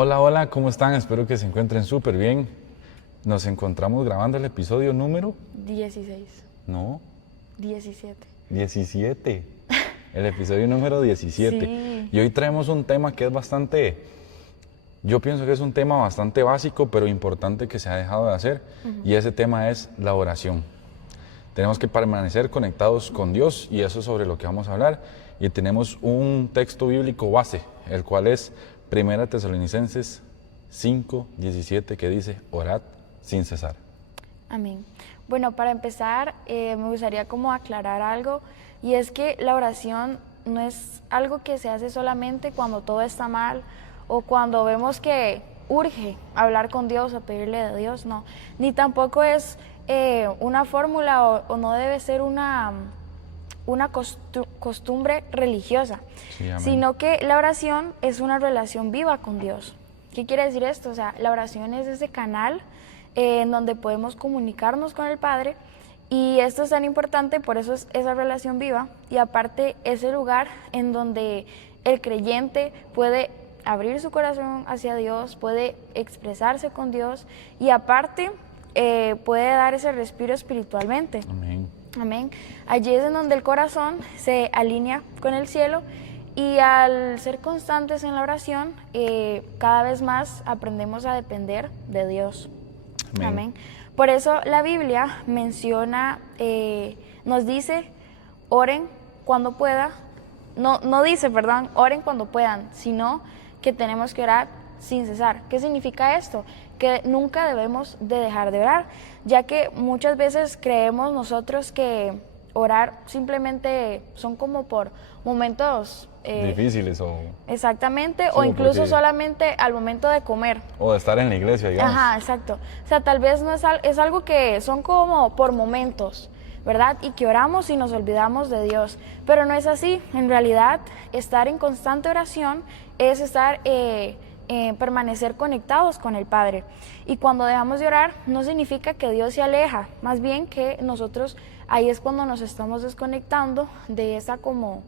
Hola, hola, ¿cómo están? Espero que se encuentren súper bien. Nos encontramos grabando el episodio número... 16, No, 17. 17. El episodio número 17. Sí. Y hoy traemos un tema que es bastante... Yo pienso que es un tema bastante básico, pero importante que se ha dejado de hacer. Y ese tema es la oración. Tenemos que permanecer conectados con Dios y eso es sobre lo que vamos a hablar. Y tenemos un texto bíblico base, el cual es 1 Tesalonicenses 5:17, que dice, orad sin cesar. Amén. Bueno, para empezar, me gustaría como aclarar algo, y es que la oración no es algo que se hace solamente cuando todo está mal o cuando vemos que urge hablar con Dios o pedirle de Dios, no. Ni tampoco es una fórmula o no debe ser una costumbre religiosa, Sí, amén. sino que la oración es una relación viva con Dios. ¿Qué quiere decir esto? O sea, la oración es ese canal en donde podemos comunicarnos con el Padre, y esto es tan importante, por eso es esa relación viva, y aparte ese lugar en donde el creyente puede abrir su corazón hacia Dios, puede expresarse con Dios y aparte puede dar ese respiro espiritualmente. Amén. Amén. Allí es en donde el corazón se alinea con el cielo, y al ser constantes en la oración, cada vez más aprendemos a depender de Dios. Amén. Amén. Por eso la Biblia menciona, nos dice, oren cuando pueda. No dice, perdón, oren cuando puedan, sino que tenemos que orar sin cesar. ¿Qué significa esto? Que nunca debemos de dejar de orar, ya que muchas veces creemos nosotros que orar simplemente son como por momentos Difíciles o... exactamente, Sí, o incluso porque- solamente al momento de comer. O de estar en la iglesia, digamos. Ajá, exacto. O sea, tal vez no es algo que son como por momentos, ¿verdad? Y que oramos y nos olvidamos de Dios. Pero no es así. En realidad, estar en constante oración es estar, permanecer conectados con el Padre. Y cuando dejamos de orar, no significa que Dios se aleja, más bien que nosotros, ahí es cuando nos estamos desconectando de esa como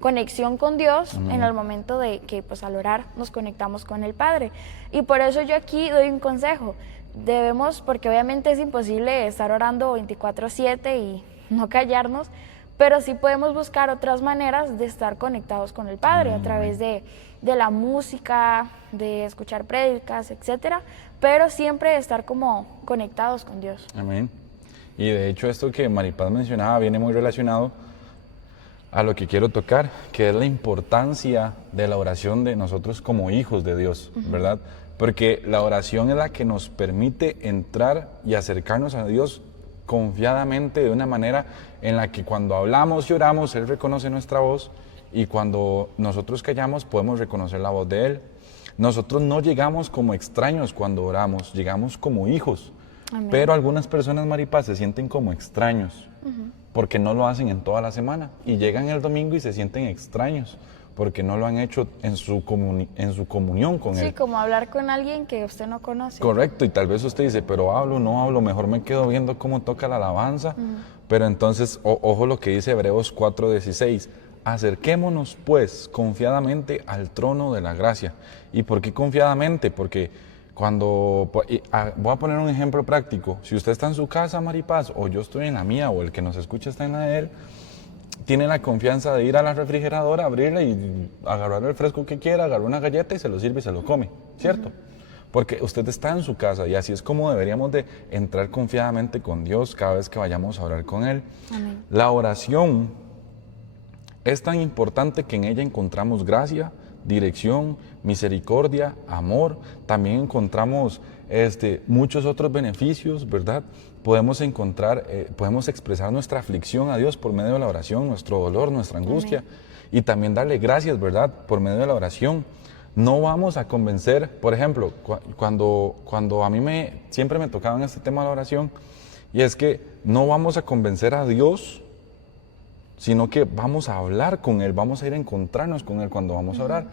conexión con Dios. Amén. En el momento de que pues al orar nos conectamos con el Padre. Y por eso yo aquí doy un consejo. Debemos, porque obviamente es imposible estar orando 24/7 y no callarnos, pero sí podemos buscar otras maneras de estar conectados con el Padre, a través de la música, de escuchar prédicas, etcétera, pero siempre estar como conectados con Dios. Amén. Y de hecho esto que Maripaz mencionaba viene muy relacionado a lo que quiero tocar, que es la importancia de la oración de nosotros como hijos de Dios, ¿verdad? Porque la oración es la que nos permite entrar y acercarnos a Dios confiadamente, de una manera en la que cuando hablamos y oramos, Él reconoce nuestra voz, y cuando nosotros callamos podemos reconocer la voz de Él. Nosotros no llegamos como extraños cuando oramos, llegamos como hijos. Amén. Pero algunas personas, Maripaz, se sienten como extraños porque no lo hacen en toda la semana, y llegan el domingo y se sienten extraños porque no lo han hecho en su comunión con Sí, Él. como hablar con alguien que usted no conoce. Correcto, y tal vez usted dice, pero hablo, no hablo, mejor me quedo viendo cómo toca la alabanza. Pero entonces, ojo lo que dice Hebreos 4:16, acerquémonos pues confiadamente al trono de la gracia. ¿Y por qué confiadamente? Porque voy a poner un ejemplo práctico. Si usted está en su casa, Maripaz, o yo estoy en la mía, o el que nos escucha está en la de él, tiene la confianza de ir a la refrigeradora, abrirla y agarrar el fresco que quiera, agarrar una galleta y se lo sirve y se lo come, ¿cierto? Porque usted está en su casa, y así es como deberíamos de entrar confiadamente con Dios cada vez que vayamos a orar con Él. Amén. La oración es tan importante que en ella encontramos gracia, dirección, misericordia, amor. También encontramos muchos otros beneficios, ¿verdad? Podemos encontrar, podemos expresar nuestra aflicción a Dios por medio de la oración, nuestro dolor, nuestra angustia, y también darle gracias, ¿verdad? Por medio de la oración. No vamos a convencer, por ejemplo, cuando a mí siempre me tocaba en este tema de la oración, y es que no vamos a convencer a Dios, sino que vamos a hablar con Él, vamos a ir a encontrarnos con Él cuando vamos a orar.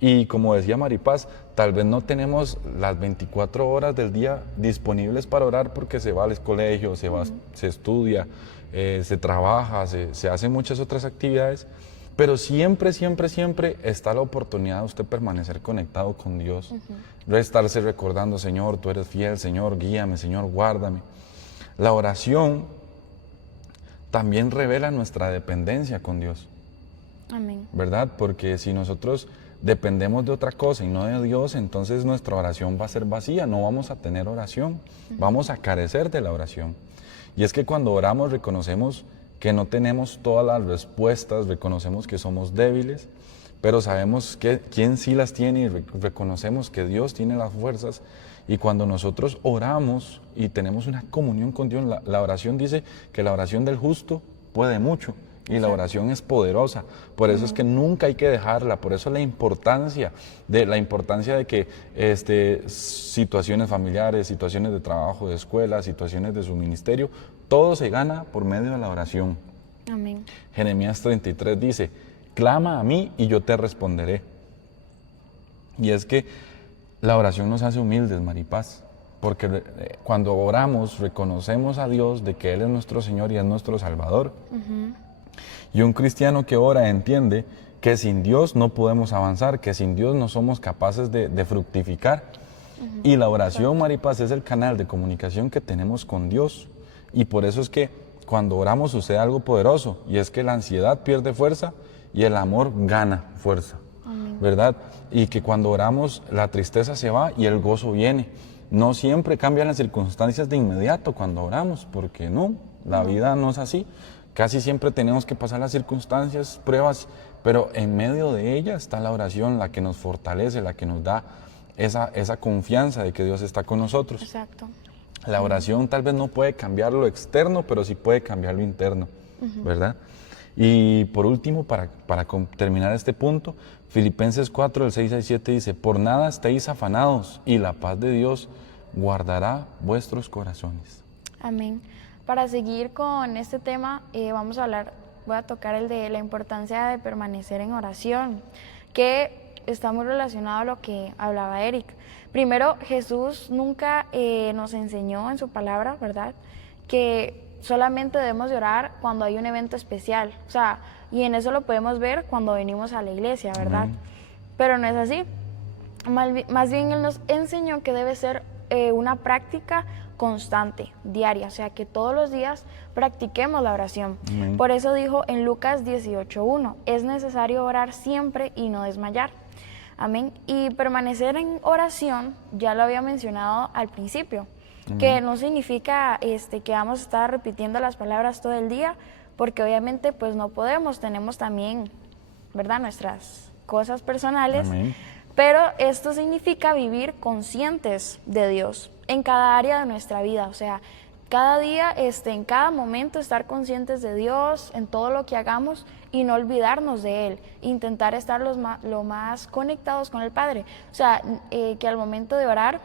Y como decía Maripaz, tal vez no tenemos las 24 horas del día disponibles para orar porque se va al colegio, se estudia, se trabaja, se hacen muchas otras actividades, Pero siempre, siempre, siempre está la oportunidad de usted permanecer conectado con Dios. De estarse recordando, Señor, tú eres fiel, Señor, guíame, Señor, guárdame. La oración también revela nuestra dependencia con Dios. Amén. ¿Verdad? Porque si nosotros dependemos de otra cosa y no de Dios, entonces nuestra oración va a ser vacía, no vamos a tener oración, vamos a carecer de la oración. Y es que cuando oramos reconocemos que no tenemos todas las respuestas, reconocemos que somos débiles, pero sabemos quién sí las tiene y reconocemos que Dios tiene las fuerzas. Y cuando nosotros oramos y tenemos una comunión con Dios, la oración dice que la oración del justo puede mucho y la oración es poderosa. Por eso es que nunca hay que dejarla, por eso la importancia de que situaciones familiares, situaciones de trabajo, de escuela, situaciones de su ministerio, todo se gana por medio de la oración. Amén. Jeremías 33 dice, clama a mí y yo te responderé. Y es que la oración nos hace humildes, Maripaz, porque cuando oramos reconocemos a Dios de que Él es nuestro Señor y es nuestro Salvador. Y un cristiano que ora entiende que sin Dios no podemos avanzar, que sin Dios no somos capaces de fructificar. Y la oración, Maripaz, es el canal de comunicación que tenemos con Dios. Y por eso es que cuando oramos sucede algo poderoso, y es que la ansiedad pierde fuerza y el amor gana fuerza, ¿verdad? Y que cuando oramos la tristeza se va y el gozo viene. No siempre cambian las circunstancias de inmediato cuando oramos, porque no, la vida no es así. Casi siempre tenemos que pasar las circunstancias, pruebas, pero en medio de ellas está la oración, la que nos fortalece, la que nos da esa confianza de que Dios está con nosotros. Exacto. La oración tal vez no puede cambiar lo externo, pero sí puede cambiar lo interno, ¿verdad? Y por último, para terminar este punto, Filipenses 4, del 6 al 7 dice, por nada estéis afanados y la paz de Dios guardará vuestros corazones. Amén. Para seguir con este tema, voy a tocar el de la importancia de permanecer en oración, que está muy relacionado a lo que hablaba Eric. Primero, Jesús nunca nos enseñó en su palabra, ¿verdad?, que solamente debemos de orar cuando hay un evento especial. O sea, y en eso lo podemos ver cuando venimos a la iglesia, ¿verdad? Pero no es así. Más bien Él nos enseñó que debe ser una práctica constante, diaria, o sea, que todos los días practiquemos la oración. Por eso dijo en Lucas 18:1, es necesario orar siempre y no desmayar. Amén. Y permanecer en oración, ya lo había mencionado al principio, que no significa que vamos a estar repitiendo las palabras todo el día, porque obviamente pues no podemos, tenemos también, ¿verdad?, nuestras cosas personales. Amén. Pero esto significa vivir conscientes de Dios en cada área de nuestra vida, o sea, cada día, en cada momento estar conscientes de Dios en todo lo que hagamos y no olvidarnos de Él, intentar estar lo más conectados con el Padre, o sea, que al momento de orar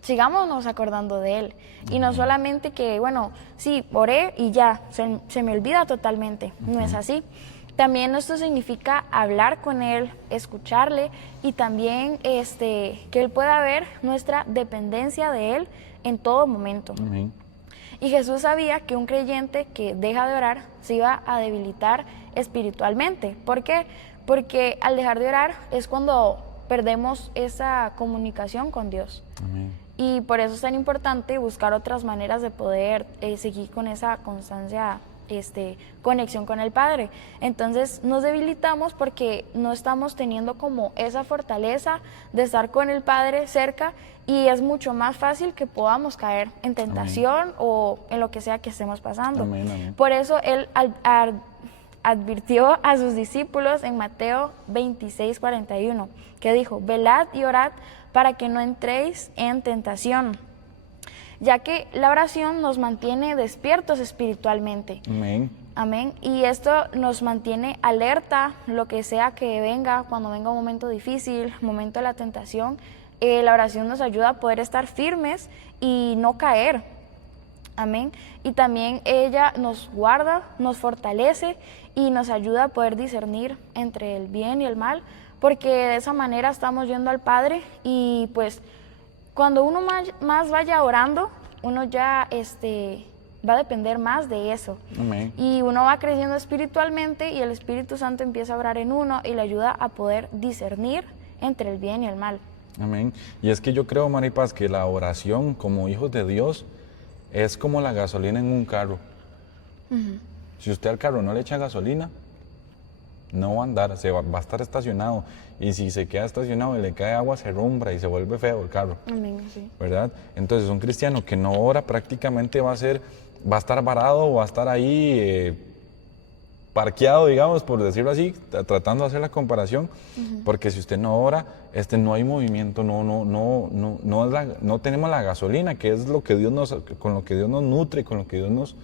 sigámonos acordando de Él y no solamente que, bueno, sí, oré y ya, se me olvida totalmente, no es así. También esto significa hablar con Él, escucharle y también que Él pueda ver nuestra dependencia de Él en todo momento. Amén. Y Jesús sabía que un creyente que deja de orar se iba a debilitar espiritualmente. ¿Por qué? Porque al dejar de orar es cuando perdemos esa comunicación con Dios. Amén. Y por eso es tan importante buscar otras maneras de poder seguir con esa constancia, conexión con el Padre. Entonces nos debilitamos porque no estamos teniendo como esa fortaleza de estar con el Padre cerca y es mucho más fácil que podamos caer en tentación o en lo que sea que estemos pasando. Amén, amén. Por eso Él advirtió a sus discípulos en Mateo 26:41, que dijo, velad y orad para que no entréis en tentación, ya que la oración nos mantiene despiertos espiritualmente. Amén. Amén. Y esto nos mantiene alerta, lo que sea que venga, cuando venga un momento difícil, momento de la tentación, la oración nos ayuda a poder estar firmes y no caer. Amén. Y también ella nos guarda, nos fortalece y nos ayuda a poder discernir entre el bien y el mal, porque de esa manera estamos yendo al Padre y pues cuando uno más vaya orando, uno ya va a depender más de eso. Amén. Y uno va creciendo espiritualmente y el Espíritu Santo empieza a obrar en uno y le ayuda a poder discernir entre el bien y el mal. Amén. Y es que yo creo, Maripaz, que la oración como hijos de Dios es como la gasolina en un carro. Si usted al carro no le echa gasolina, no va a andar, va a estar estacionado. Y si se queda estacionado y le cae agua, se rumbra y se vuelve feo el carro. Amén, sí. ¿Verdad? Entonces un cristiano que no ora prácticamente va a estar varado, va a estar ahí parqueado, digamos, por decirlo así, tratando de hacer la comparación, porque si usted no ora, no hay movimiento, no tenemos la gasolina, que es lo que con lo que Dios nos nutre, con lo que Dios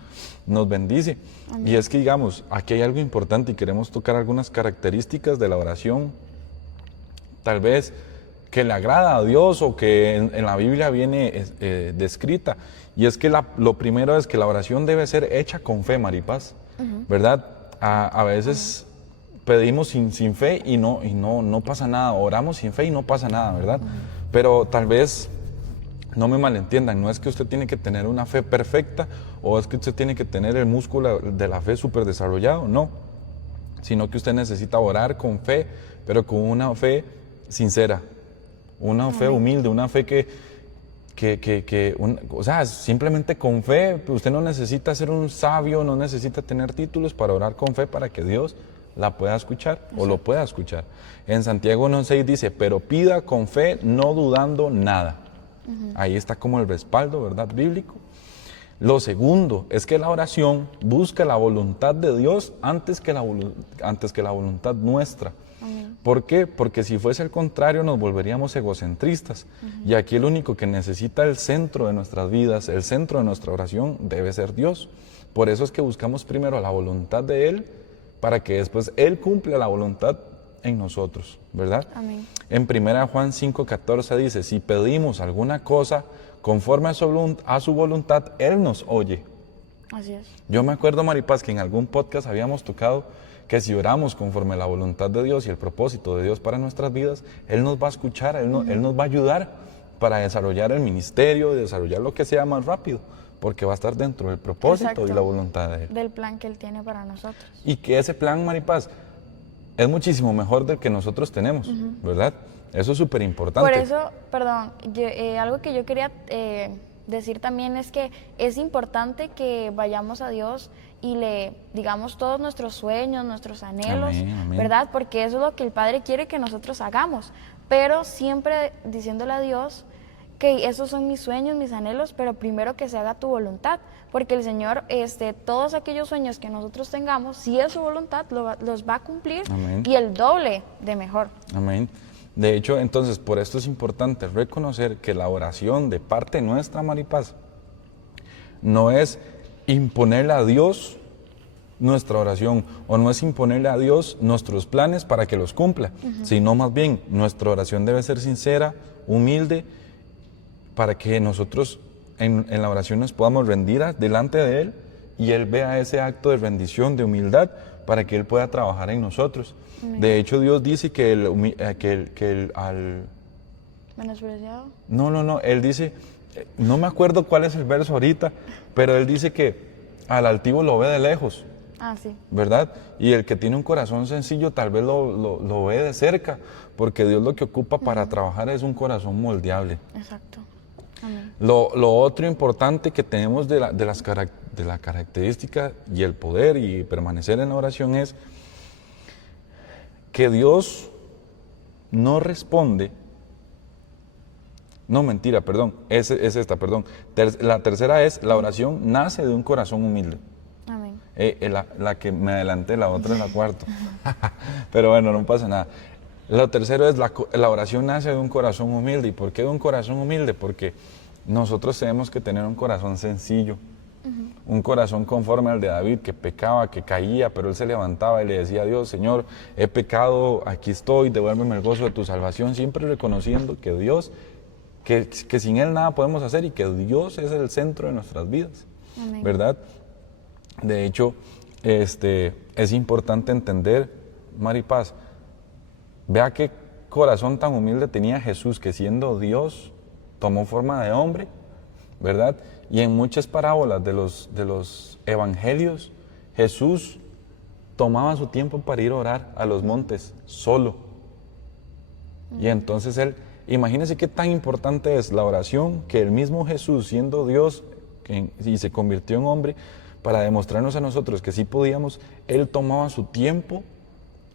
nos bendice. Amén. Y es que, digamos, aquí hay algo importante y queremos tocar algunas características de la oración, tal vez que le agrada a Dios o que en la Biblia viene descrita. Y es que lo primero es que la oración debe ser hecha con fe, Maripaz, ¿verdad? A veces pedimos sin fe y no pasa nada, oramos sin fe y no pasa nada, ¿verdad? Pero tal vez no me malentiendan, no es que usted tiene que tener una fe perfecta o es que usted tiene que tener el músculo de la fe súper desarrollado, no, sino que usted necesita orar con fe, pero con una fe sincera, una fe humilde, una fe o sea, simplemente con fe. Usted no necesita ser un sabio, no necesita tener títulos para orar con fe para que Dios la pueda escuchar. Exacto. O lo pueda escuchar. En Santiago 1:6 dice, pero pida con fe, no dudando nada. Ahí está como el respaldo, ¿verdad? Bíblico. Lo segundo es que la oración busca la voluntad de Dios antes que la voluntad nuestra. ¿Por qué? Porque si fuese el contrario nos volveríamos egocentristas. Y aquí el único que necesita el centro de nuestras vidas, el centro de nuestra oración, debe ser Dios. Por eso es que buscamos primero la voluntad de Él, para que después Él cumpla la voluntad en nosotros, ¿verdad? Amén. En 1 Juan 5:14 dice, si pedimos alguna cosa conforme a su voluntad, Él nos oye. Así es. Yo me acuerdo, Maripaz, que en algún podcast habíamos tocado que si oramos conforme a la voluntad de Dios y el propósito de Dios para nuestras vidas, Él nos va a escuchar, Él nos va a ayudar para desarrollar el ministerio, desarrollar lo que sea más rápido, porque va a estar dentro del propósito. Exacto. Y la voluntad de Él. Del plan que Él tiene para nosotros. Y que ese plan, Maripaz, es muchísimo mejor del que nosotros tenemos, ¿verdad? Eso es súper importante. Por eso, perdón, algo que yo quería decir también es que es importante que vayamos a Dios y le digamos todos nuestros sueños, nuestros anhelos, amén. ¿Verdad? Porque eso es lo que el Padre quiere que nosotros hagamos, pero siempre diciéndole a Dios que esos son mis sueños, mis anhelos, pero primero que se haga tu voluntad, porque el Señor, todos aquellos sueños que nosotros tengamos, si es su voluntad, los va a cumplir, amén. Y el doble de mejor. Amén. De hecho, entonces, por esto es importante reconocer que la oración de parte nuestra, Maripaz, no es imponerle a Dios nuestra oración, o no es imponerle a Dios nuestros planes para que los cumpla, sino más bien nuestra oración debe ser sincera, humilde, para que nosotros en la oración nos podamos rendir delante de Él y Él vea ese acto de rendición, de humildad, para que Él pueda trabajar en nosotros. Amén. De hecho, Dios dice que al ¿menospreciado? No, Él dice, no me acuerdo cuál es el verso ahorita, pero Él dice que al altivo lo ve de lejos. Ah, sí. ¿Verdad? Y el que tiene un corazón sencillo tal vez lo ve de cerca, porque Dios lo que ocupa para trabajar es un corazón moldeable. Exacto. Amén. Lo otro importante que tenemos de la característica y el poder y permanecer en la oración es que Dios no responde. No, mentira, perdón, es esta, perdón. La tercera es, la oración nace de un corazón humilde. Amén. La que me adelanté, la otra es la cuarta. Pero bueno, no pasa nada. Lo tercero es, la oración nace de un corazón humilde. ¿Y por qué de un corazón humilde? Porque nosotros tenemos que tener un corazón sencillo. Un corazón conforme al de David, que pecaba, que caía, pero él se levantaba y le decía a Dios, Señor, he pecado, aquí estoy, devuélveme el gozo de tu salvación, siempre reconociendo que Dios, que sin Él nada podemos hacer y que Dios es el centro de nuestras vidas. Amén. ¿Verdad? De hecho, es importante entender, Maripaz, vea qué corazón tan humilde tenía Jesús, que siendo Dios, tomó forma de hombre, ¿verdad? Y en muchas parábolas de los evangelios, Jesús tomaba su tiempo para ir a orar a los montes solo. Y entonces él, imagínense qué tan importante es la oración, que el mismo Jesús, siendo Dios y se convirtió en hombre, para demostrarnos a nosotros que sí podíamos, él tomaba su tiempo,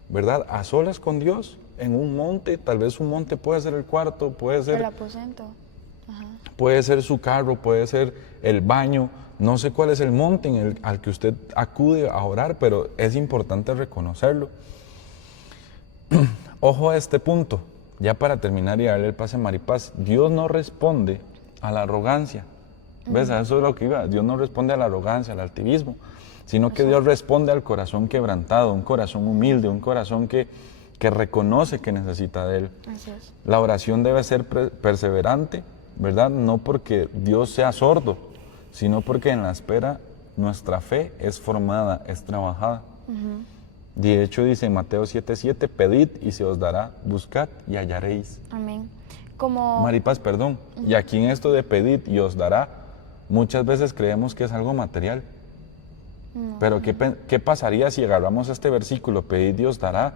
¿verdad?, a solas con Dios, en un monte. Tal vez un monte puede ser el cuarto, puede ser El aposento. Ajá. puede ser su carro, puede ser el baño. No sé cuál es el monte al que usted acude a orar, pero es importante reconocerlo. Ojo a este punto, ya para terminar y darle el pase a Maripaz. Dios no responde a la arrogancia. ¿Ves? A eso es lo que iba. Dios no responde a la arrogancia, al altivismo, sino que Dios responde al corazón quebrantado, un corazón humilde, un corazón que reconoce que necesita de Él. Así es. La oración debe ser perseverante, ¿verdad? No porque Dios sea sordo, sino porque en la espera nuestra fe es formada, es trabajada. De hecho dice en Mateo 7:7, pedid y se os dará, buscad y hallaréis. Amén. Como... Maripaz, perdón. Y aquí en esto de pedid y os dará, muchas veces creemos que es algo material. No. Pero ¿qué pasaría si agarramos este versículo, pedid y os dará,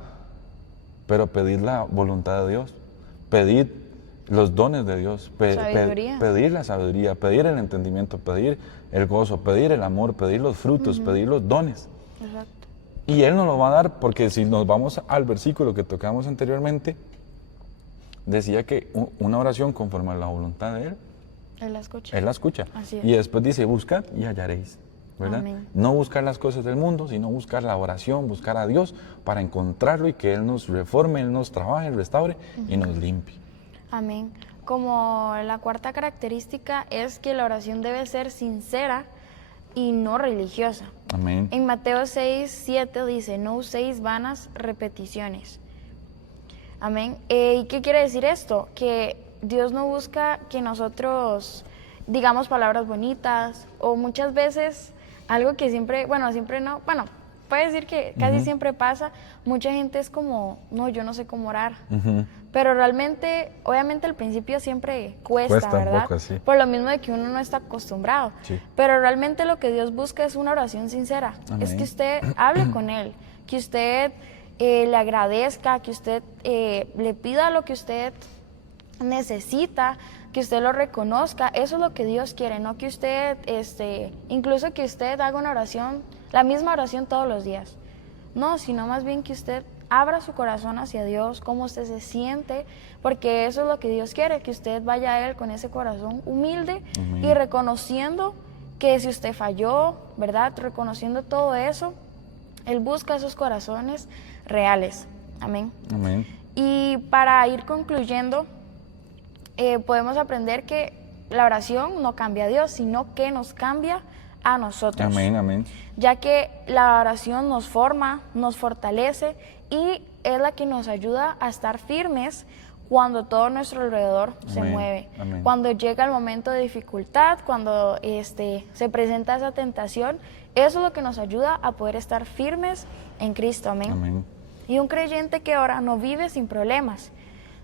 pero pedid la voluntad de Dios, pedid los dones de Dios, pedir la sabiduría, pedir el entendimiento, pedir el gozo, pedir el amor, pedir los frutos, pedir los dones? Exacto. Y Él nos lo va a dar, porque si nos vamos al versículo que tocamos anteriormente, decía que una oración conforme a la voluntad de Él, Él la escucha. Él la escucha. Así es. Y después dice, buscad y hallaréis, ¿verdad? Amén. No buscar las cosas del mundo, sino buscar la oración, buscar a Dios para encontrarlo y que Él nos reforme, Él nos trabaje, restaure y nos limpie. Amén. Como la cuarta característica es que la oración debe ser sincera y no religiosa. Amén. En Mateo 6:7 dice, no uséis vanas repeticiones. Amén. ¿Y qué quiere decir esto? Que Dios no busca que nosotros digamos palabras bonitas, o muchas veces algo que siempre no, puede decir que casi siempre pasa, mucha gente es como, no, yo no sé cómo orar. Pero realmente, obviamente al principio siempre cuesta, ¿verdad? Un poco, sí. Por lo mismo de que uno no está acostumbrado. Sí. Pero realmente lo que Dios busca es una oración sincera. Amén. Es que usted hable con Él, que usted le agradezca, que usted le pida lo que usted necesita, que usted lo reconozca. Eso es lo que Dios quiere, no que usted, incluso que usted haga una oración, la misma oración todos los días. No, sino más bien que usted abra su corazón hacia Dios, cómo usted se siente, porque eso es lo que Dios quiere, que usted vaya a Él con ese corazón humilde. Amén. Y reconociendo que si usted falló, ¿verdad? Reconociendo todo eso, Él busca esos corazones reales. Amén. Amén. Y para ir concluyendo, podemos aprender que la oración no cambia a Dios, sino que nos cambia a nosotros. Amén, amén. Ya que la oración nos forma, nos fortalece y es la que nos ayuda a estar firmes cuando todo nuestro alrededor se mueve. Amén. Cuando llega el momento de dificultad, cuando se presenta esa tentación, eso es lo que nos ayuda a poder estar firmes en Cristo. Amén. Amén. Y un creyente que ora no vive sin problemas,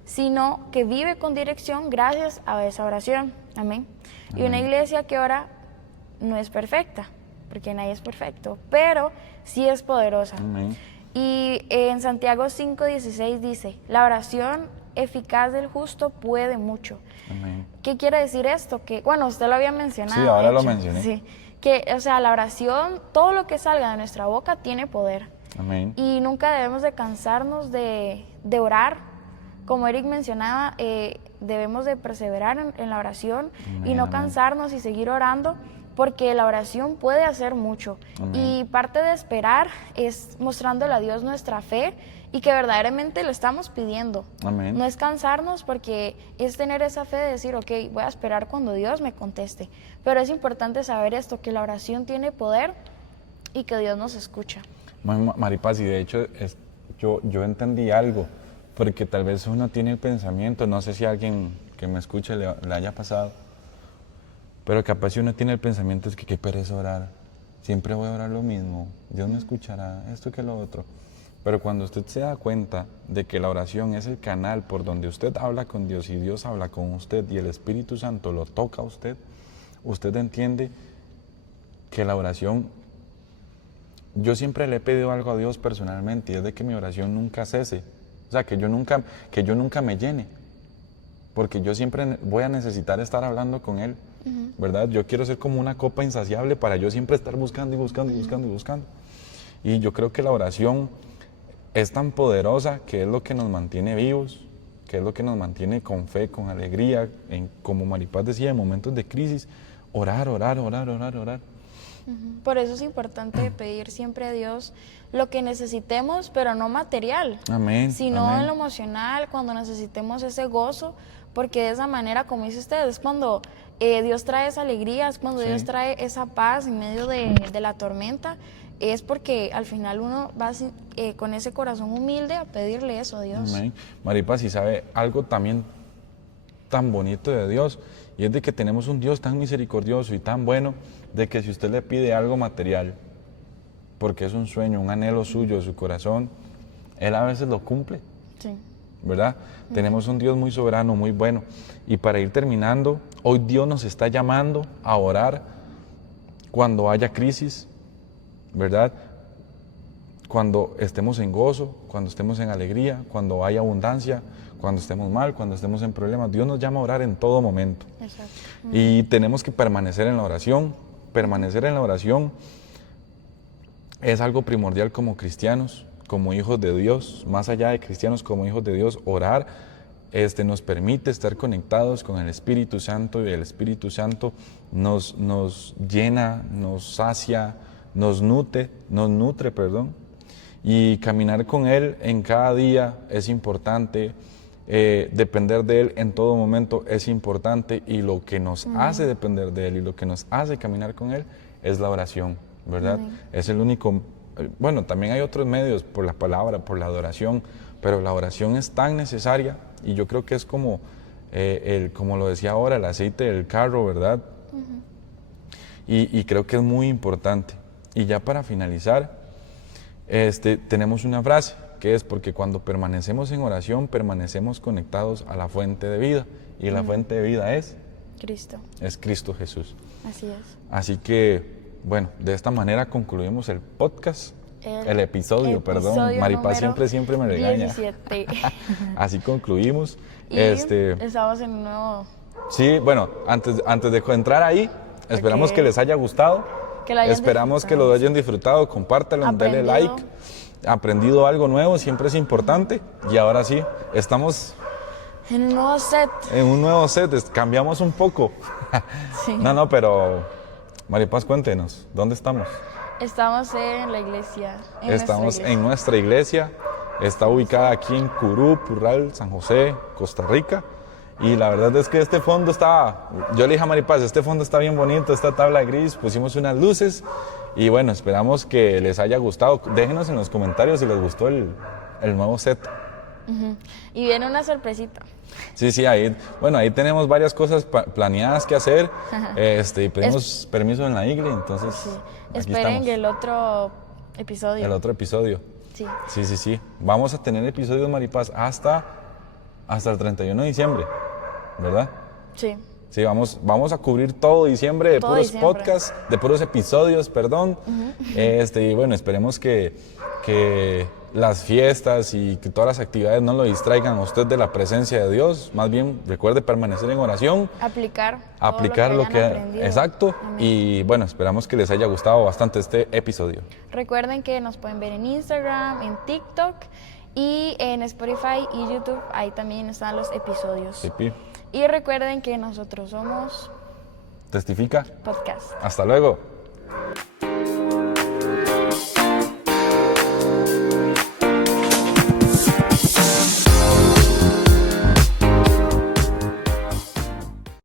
sino que vive con dirección gracias a esa oración. Amén. Amén. Y una iglesia que ora no es perfecta, porque nadie es perfecto, pero sí es poderosa. Amén. Y en Santiago 5:16 dice, la oración eficaz del justo puede mucho. Amén. ¿Qué quiere decir esto? Que, bueno, usted lo había mencionado. Sí, ahora lo mencioné. Sí, que, o sea, la oración, todo lo que salga de nuestra boca tiene poder. Amén. Y nunca debemos de cansarnos de orar. Como Eric mencionaba, debemos de perseverar en la oración. Amén, y no cansarnos y seguir orando, porque la oración puede hacer mucho. Amén. Y parte de esperar es mostrándole a Dios nuestra fe y que verdaderamente lo estamos pidiendo. Amén. No es cansarnos, porque es tener esa fe de decir, ok, voy a esperar cuando Dios me conteste. Pero es importante saber esto, que la oración tiene poder y que Dios nos escucha. Maripaz, y de hecho yo entendí algo, porque tal vez uno tiene el pensamiento, no sé si a alguien que me escuche le haya pasado, pero capaz si uno tiene el pensamiento es que qué pereza orar, siempre voy a orar lo mismo, Dios me escuchará, esto que lo otro. Pero cuando usted se da cuenta de que la oración es el canal por donde usted habla con Dios y Dios habla con usted y el Espíritu Santo lo toca a usted usted entiende que la oración, yo siempre le he pedido algo a Dios personalmente, y es de que mi oración nunca cese, o sea, que yo nunca me llene, porque yo siempre voy a necesitar estar hablando con Él, ¿verdad? Yo quiero ser como una copa insaciable para yo siempre estar buscando y buscando y buscando y buscando. Y yo creo que la oración es tan poderosa que es lo que nos mantiene vivos, que es lo que nos mantiene con fe, con alegría, como Maripaz decía, en momentos de crisis, orar, orar, orar, orar, orar. Por eso es importante pedir siempre a Dios lo que necesitemos, pero no material, Amén. sino amén. en lo emocional, cuando necesitemos ese gozo, porque de esa manera, como dice usted, es cuando Dios trae esa alegría, es cuando Sí. Dios trae esa paz en medio de la tormenta, es porque al final uno va con ese corazón humilde a pedirle eso a Dios. Amén. Maripaz, y sabe algo también tan bonito de Dios, y es de que tenemos un Dios tan misericordioso y tan bueno, de que si usted le pide algo material, porque es un sueño, un anhelo suyo, de su corazón, Él a veces lo cumple, Sí. ¿verdad? Tenemos un Dios muy soberano, muy bueno. Y para ir terminando, hoy Dios nos está llamando a orar cuando haya crisis, ¿verdad? Cuando estemos en gozo, cuando estemos en alegría, cuando haya abundancia, cuando estemos mal, cuando estemos en problemas. Dios nos llama a orar en todo momento. Exacto. Y tenemos que permanecer en la oración. Permanecer en la oración es algo primordial como cristianos, como hijos de Dios, más allá de cristianos, como hijos de Dios. Orar nos permite estar conectados con el Espíritu Santo, y el Espíritu Santo nos llena, nos sacia, nos nutre, y caminar con Él en cada día es importante. Depender de Él en todo momento es importante, y lo que nos hace depender de Él y lo que nos hace caminar con Él es la oración, ¿verdad? Es el único, bueno, también hay otros medios, por la palabra, por la adoración, pero la oración es tan necesaria, y yo creo que es como, como lo decía ahora, el aceite del carro, ¿verdad? Y creo que es muy importante. Y ya para finalizar, tenemos una frase, que es: porque cuando permanecemos en oración, permanecemos conectados a la fuente de vida. Y la fuente de vida es Cristo Jesús. Así es. Así que, bueno, de esta manera concluimos el podcast, el episodio, perdón. Maripaz siempre me regaña. 17. Así concluimos. Y estamos en un nuevo... Sí, bueno, antes de entrar ahí, esperamos que les haya gustado. Esperamos que lo hayan disfrutado. Compártanlo, denle like. Aprendido algo nuevo, siempre es importante. Y ahora sí, estamos en un nuevo set. En un nuevo set, cambiamos un poco. Sí. No, pero Maripaz, cuéntenos, ¿dónde estamos? Estamos en la iglesia. Estamos en nuestra iglesia. Está ubicada aquí en Curú, Purral, San José, Costa Rica. Y la verdad es que este fondo yo le dije a Maripaz, este fondo está bien bonito, esta tabla gris, pusimos unas luces. Y bueno, esperamos que les haya gustado. Déjenos en los comentarios si les gustó el nuevo set. Y viene una sorpresita. Sí, ahí tenemos varias cosas planeadas que hacer. Y pedimos permiso en la iglesia, entonces sí. Aquí esperen estamos. el otro episodio. El otro episodio. Sí. Sí. Vamos a tener episodios, Maripaz, hasta el 31 de diciembre, ¿verdad? Sí. Sí, vamos a cubrir todo diciembre de puros podcasts, de puros episodios, perdón. Y bueno, esperemos que las fiestas y que todas las actividades no lo distraigan a usted de la presencia de Dios. Más bien, recuerde permanecer en oración. Aplicar lo que aprendido. Exacto. Amén. Y bueno, esperamos que les haya gustado bastante este episodio. Recuerden que nos pueden ver en Instagram, en TikTok y en Spotify y YouTube. Ahí también están los episodios. Sí. Y recuerden que nosotros somos Testifica Podcast. Hasta luego.